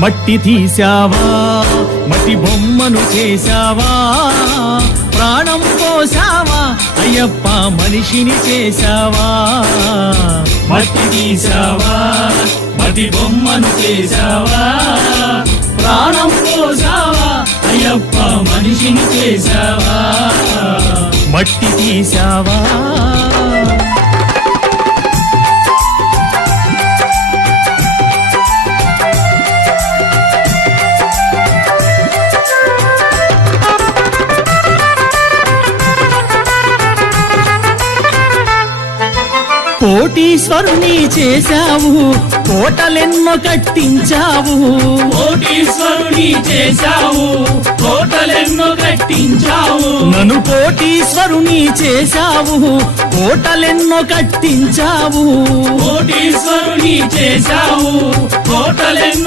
మట్టి తీసావా మట్టి బొమ్మను చేశావా ప్రాణం పోసావా అయ్యప్ప మనిషిని చేశావా మట్టి తీసావా మట్టి బొమ్మను చేశావా ప్రాణం పోసావా అయ్యప్ప మనిషిని చేశావా మట్టి తీసావా కోటీశ్వరుని చేశావు కోటలెన్నో కట్టించావు కోటీశ్వరుని చేశావు కోటలెన్నో కట్టించావు నన్ను కోటీశ్వరుని చేశావు కోటలెన్నో కట్టించావు కోటీశ్వరుని చేశావు కోటలెన్నో